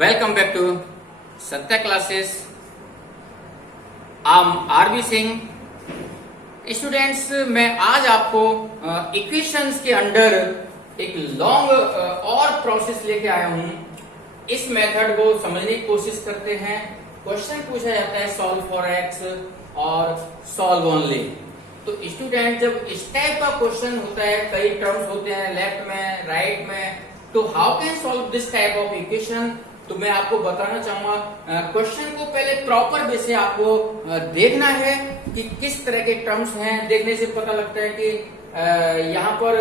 Welcome back to Satya classes. I am RB Singh. Students, मैं आज आपको इक्वेशंस के अंडर एक लॉन्ग और प्रोसेस लेके आया हूं। इस मेथड को समझने की कोशिश करते हैं। क्वेश्चन पूछा जाता है सॉल्व फॉर एक्स और सॉल्व ओनली। तो स्टूडेंट, जब इस टाइप का क्वेश्चन होता है, कई टर्म्स होते हैं लेफ्ट में राइट में, तो how can solve this type of equation, तो मैं आपको बताना चाहूंगा। क्वेश्चन को पहले प्रॉपर वे से आपको देखना है कि किस तरह के टर्म्स हैं। देखने से पता लगता है कि यहाँ पर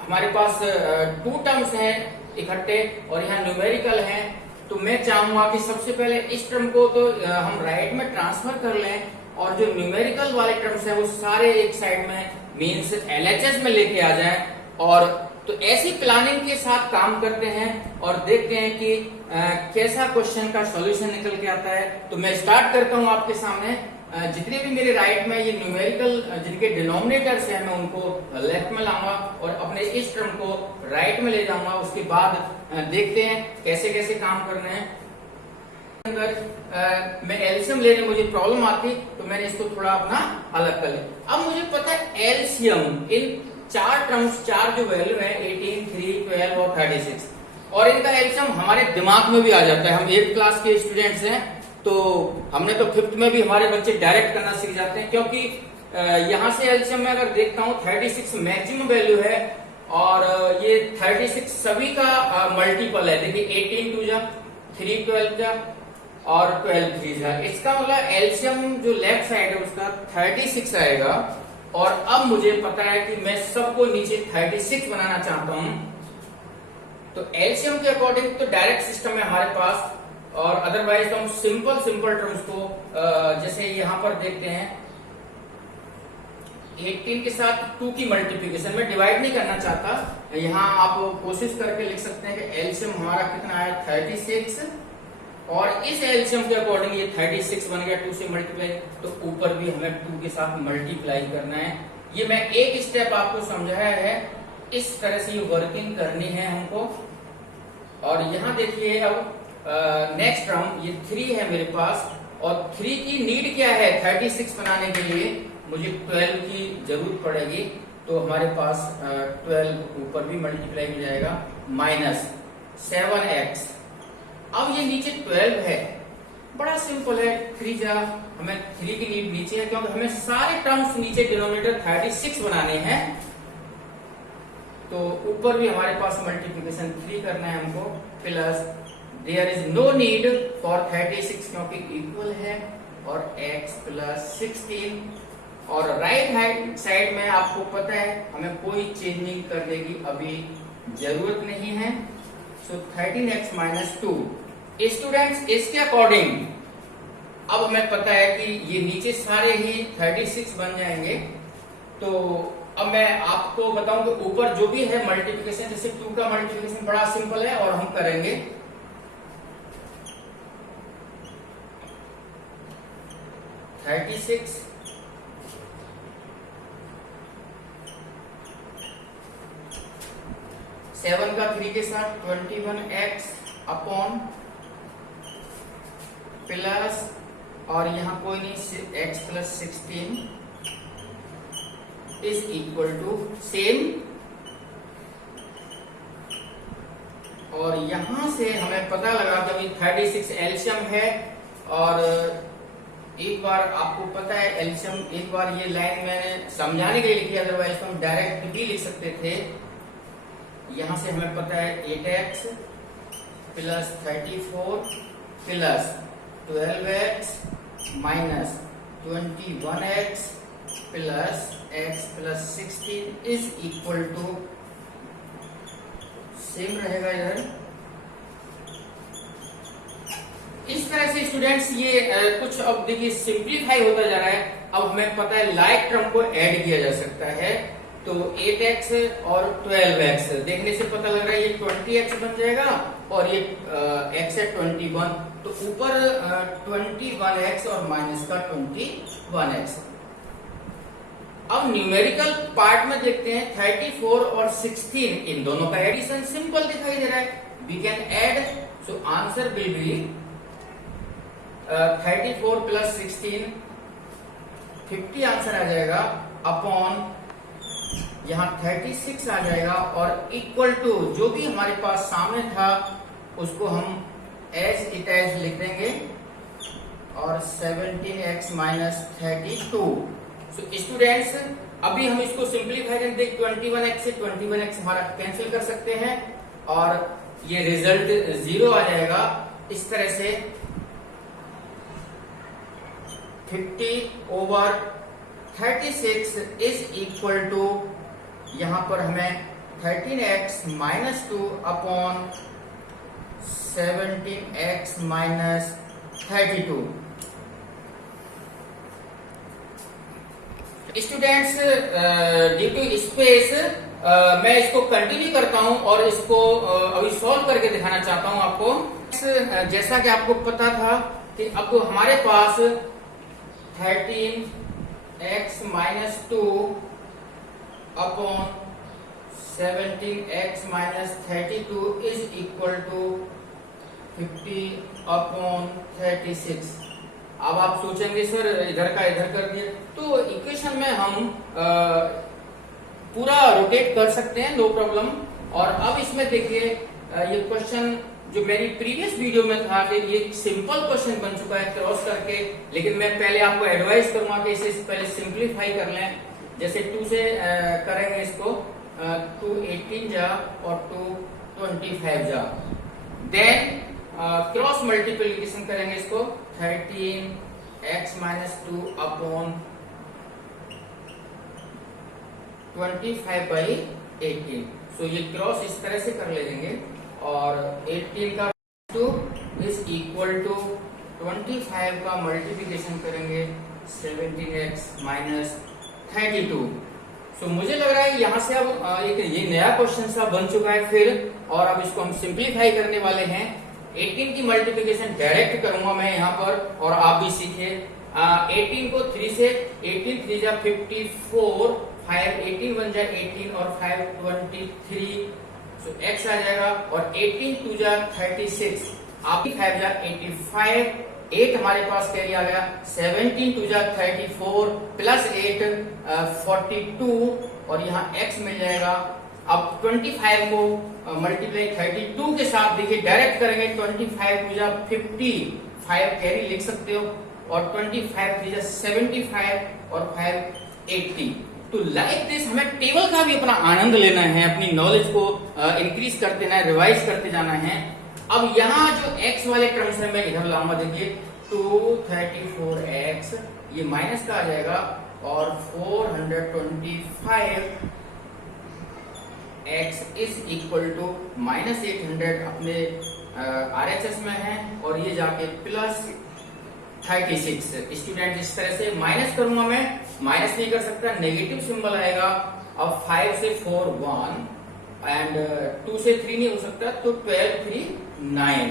हमारे पास टू टर्म्स हैं इकट्ठे और यहाँ न्यूमेरिकल हैं। तो मैं चाहूंगा कि सबसे पहले इस टर्म को तो हम राइट में ट्रांसफर कर लें और जो न्यूमेरिकल वाले टर्म्स हैं वो सारे एक साइड में मीन्स एलएचएस में लेके आ जाएं। और तो ऐसी प्लानिंग के साथ काम करते हैं और देखते हैं कि कैसा क्वेश्चन का सॉल्यूशन निकल के आता है। तो मैं स्टार्ट करता हूं आपके सामने। जितने भी मेरे राइट में ये न्यूमेरिकल जिनके डिनोमिनेटर्स हैं, मैं उनको लेफ्ट में लाऊंगा और अपने इस टर्म को राइट में ले जाऊंगा। उसके बाद देखते हैं कैसे कैसे काम करने हैं। अगर मैं एलसीएम लेने मुझे प्रॉब्लम आती तो मैंने इसको थोड़ा अपना अलग कर लिया। अब मुझे पता है एलसीएम इन चार टर्म्स, चार जो वैल्यू है 18, 3, 12 और 36, और इनका एलसीएम हमारे दिमाग में भी आ जाता है। हम 8th क्लास के स्टूडेंट्स हैं तो हमने तो 5th में भी हमारे बच्चे डायरेक्ट करना सीख जाते हैं, क्योंकि यहां से एलसीएम में अगर देखता हूं 36 मैक्सिमम वैल्यू है और ये 36 सभी का मल्टीपल है। देखिए 18 2 जा, 3 12 जा और 12 3 जा। इसका मतलब एलसीएम जो लेफ्ट साइड है उसका 36 आएगा। और अब मुझे पता है कि मैं सबको नीचे 36 बनाना चाहता हूं। तो एलसीएम के अकॉर्डिंग तो डायरेक्ट सिस्टम है हमारे पास, और अदरवाइज तो हम सिंपल टर्म्स को जैसे यहां पर देखते हैं 18 के साथ 2 की मल्टीप्लिकेशन में डिवाइड नहीं करना चाहता। यहां आप कोशिश करके लिख सकते हैं कि एलसीएम हमारा कितना है 36, और इस एलसीएम के अकॉर्डिंग ये 36 बन गया 2 से मल्टीप्लाई, तो ऊपर भी हमें 2 के साथ मल्टीप्लाई करना है। ये मैं एक स्टेप आपको समझाया है, इस तरह से ये वर्किंग करनी है हमको। और यहाँ देखिए अब नेक्स्ट टर्म ये 3 है मेरे पास, और 3 की नीड क्या है 36 बनाने के लिए, मुझे 12 की जरूरत पड़ेगी। तो हमारे पास 12 ऊपर भी मल्टीप्लाई हो जाएगा माइनस 7x। अब ये नीचे 12 है, बड़ा सिंपल है। 3 जा, हमें 3 की नीड नीचे है क्योंकि हमें सारे टर्म्स नीचे डिनोमिनेटर 36 बनाने हैं। तो ऊपर भी हमारे पास मल्टीप्लिकेशन 3 करना है हमको, plus there is no need for 36 क्योंकि इक्वल है, और x प्लस 16। और राइट हैंड साइड में आपको पता है हमें कोई चेंजिंग करने की अभी जरूरत नहीं है। सो 13x माइनस 2। स्टूडेंट्स, इसके अकॉर्डिंग अब हमें पता है कि ये नीचे सारे ही 36 बन जाएंगे। तो अब मैं आपको बताऊं कि ऊपर जो भी है मल्टीप्लिकेशन, जैसे 2 का मल्टीप्लिकेशन बड़ा सिंपल है और हम करेंगे 36 7 का 3 के साथ 21x अपॉन प्लस, और यहां कोई नहीं, x plus 16 is equal to same. और यहां से हमें पता लगा कि अभी 36 एलसीएम है, और एक बार आपको पता है एलसीएम, एक बार ये लाइन मैंने समझाने के लिए लिखी, अदरवाइज तो हम डायरेक्ट भी लिख सकते थे। यहां से हमें पता है 8x plus 34 plus 12x minus 21x plus x plus 16 is equal to same रहेगा इधर। इस तरह से स्टूडेंट्स ये कुछ अब देखिए सिंप्लीफाई होता जा रहा है। अब हमें पता है लाइक टर्म को ऐड किया जा सकता है। तो 8x और 12x देखने से पता लग रहा है ये 20x बन जाएगा, और ये x है 21, तो ऊपर 21x और माइनस का 21x। अब न्यूमेरिकल पार्ट में देखते हैं 34 और 16 इन दोनों का एडिशन सिंपल दिखाई दे रहा है, we can add, so answer will be 34 plus 16 50 answer आ जाएगा, अपॉन यहाँ 36 आ जाएगा, और इक्वल टू जो भी हमारे पास सामने था उसको हम एज इट एज लिख देंगे, और 17x माइनस 32। सो स्टूडेंट्स अभी हम इसको सिंप्लीफाई करके 21x से 21x हमारा कैंसिल कर सकते हैं, और ये रिजल्ट 0 आ जाएगा। इस तरह से 50 ओवर 36 इज इक्वल टू, यहां पर हमें 13x minus 2 upon 17x minus 32। Students due to space मैं इसको कंटिन्यू करता हूं और इसको अभी सॉल्व करके दिखाना चाहता हूं आपको। जैसा कि आपको पता था कि अब हमारे पास 13x minus 2 upon 17x minus 32 is equal to 50 upon 36। अब आप सोचेंगे सर इधर का इधर कर दिया, तो इक्वेशन में हम पूरा रोटेट कर सकते हैं, नो प्रॉब्लम। और अब इसमें देखिए ये क्वेश्चन जो मेरी प्रीवियस वीडियो में था कि ये सिंपल क्वेश्चन बन चुका है क्रॉस करके, लेकिन मैं पहले आपको एडवाइस करूंगा कि इसे पहले सिंप्लीफाई कर लें। जैसे 2 से करेंगे इसको, 2 18 जा और 2 25 जा, देन क्रॉस मल्टीप्लीकेशन करेंगे इसको, 13x माइनस 2 अपॉन 25 बाई 18। सो ये क्रॉस इस तरह से कर लेंगे, और 18 का 2 इज इक्वल टू 25 का मल्टीप्लीकेशन करेंगे 17x माइनस 32। सो मुझे लग रहा है यहां से अब एक ये नया क्वेश्चन सा बन चुका है फिर, और अब इसको हम सिंप्लीफाई करने वाले हैं। 18 की मल्टीप्लिकेशन डायरेक्ट करूंगा मैं यहाँ पर, और आप भी सीखिए। 18 को 3 से, 18 3 जा 54, 5 18 बन जाए 18 और 5 23, सो x आ जाएगा, और 18 2 जा 36, आपकी 5 जा 85, 8 हमारे पास कैरी आ गया, 17 2 जा 34 प्लस 8 42, और यहाँ x मिल जाएगा। अब 25 को मल्टीप्लाई 32 के साथ देखिए डायरेक्ट करेंगे, 25 2 जा 50, 5 कैरी लिख सकते हो, और 25 3 जा 75 और 5 80। तो लाइक दिस हमें टेबल का भी अपना आनंद लेना है, अपनी नॉलेज को इंक्रीज करते जाना है, रिवाइज करते जाना है। अब यहाँ जो x वाले टर्म्स है मैं इधर लाऊंगा, देखिए 234x ये माइनस का आ जाएगा, और 425 x is equal to minus 800 अपने RHS में है, और ये जाके प्लस 36। स्टूडेंट इस तरह से माइनस करूंगा मैं, माइनस नहीं कर सकता, नेगेटिव सिंबल आएगा। अब 5 से 4 1, एंड 2 से 3 नहीं हो सकता, तो 12 3 9,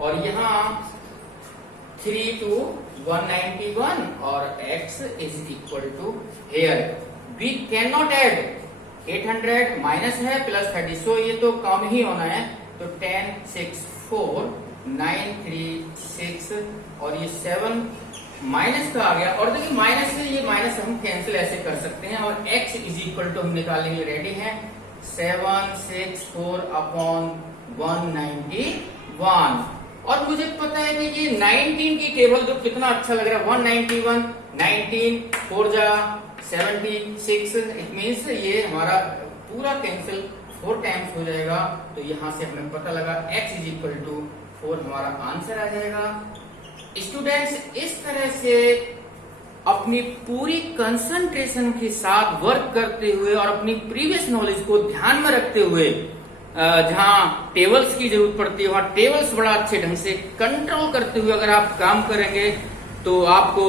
और यहाँ 3 2 191, और x is equal to, here we can not add 800 minus है प्लस 30, सो ये तो कम ही होना है, तो 10 6 4 9 3 6, और ये 7 माइनस का आ गया। और देखिए माइनस से ये माइनस हम कैंसिल ऐसे कर सकते हैं, और x इज इक्वल टू हम निकालने के लिए रेडी हैं, 764 अपॉन 191। और मुझे पता है कि ये 19 की टेबल जो कितना अच्छा लग रहा है, 191 19 4 जा 76, इट मीन्स ये हमारा पूरा कैंसिल 4 टाइम्स हो जाएगा। तो यहां से हमें पता लगा x इज इक्वल टू 4 हमारा आंसर आ जाएगा। स्टूडेंट्स इस तरह से अपनी पूरी कंसंट्रेशन के साथ वर्क करते हुए और अपनी प्रीवियस नॉलेज को ध्यान में रखते हुए, जहां टेबल्स की जरूरत पड़ती है वहां टेबल्स बड़ा अच्छे ढंग से कंट्रोल करते हुए अगर आप काम करेंगे तो आपको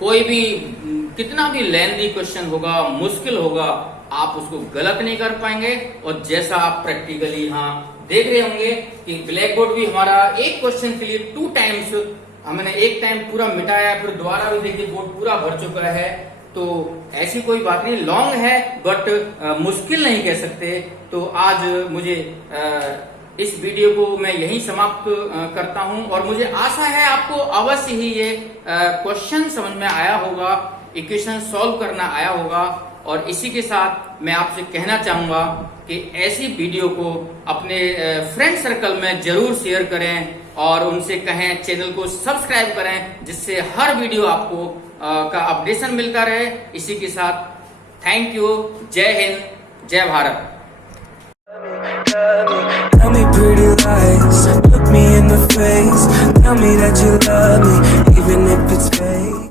कोई भी कितना भी लेंथी क्वेश्चन होगा, मुश्किल होगा, आप उसको गलत नहीं कर पाएंगे। और जैसा आप प्रैक्टिकली यहाँ देख रहे होंगे कि ब्लैक बोर्ड भी हमारा एक क्वेश्चन के लिए 2 टाइम्स, हमने एक टाइम पूरा मिटाया, फिर दोबारा भी देखिए बोर्ड पूरा भर चुका है। तो ऐसी कोई बात नहीं, लॉन्ग है बट मुश्किल नहीं कह सकते। तो आज मुझे इस वीडियो को मैं यहीं समाप्त करता हूं, और मुझे आशा है आपको अवश्य ही ये क्वेश्चन समझ में आया होगा, इक्वेशन सॉल्व करना आया होगा। और इसी के साथ मैं आपसे कहना चाहूंगा कि ऐसी वीडियो को अपने फ्रेंड सर्कल में जरूर शेयर करें और उनसे कहें चैनल को सब्सक्राइब करें, जिससे हर वीडियो आपको का अपडेशन मिलता रहे। इसी के साथ थैंक यू, जय हिंद, जय Bharat. Tell me pretty lies, look me in the face, tell me that you love me, even if it's fake.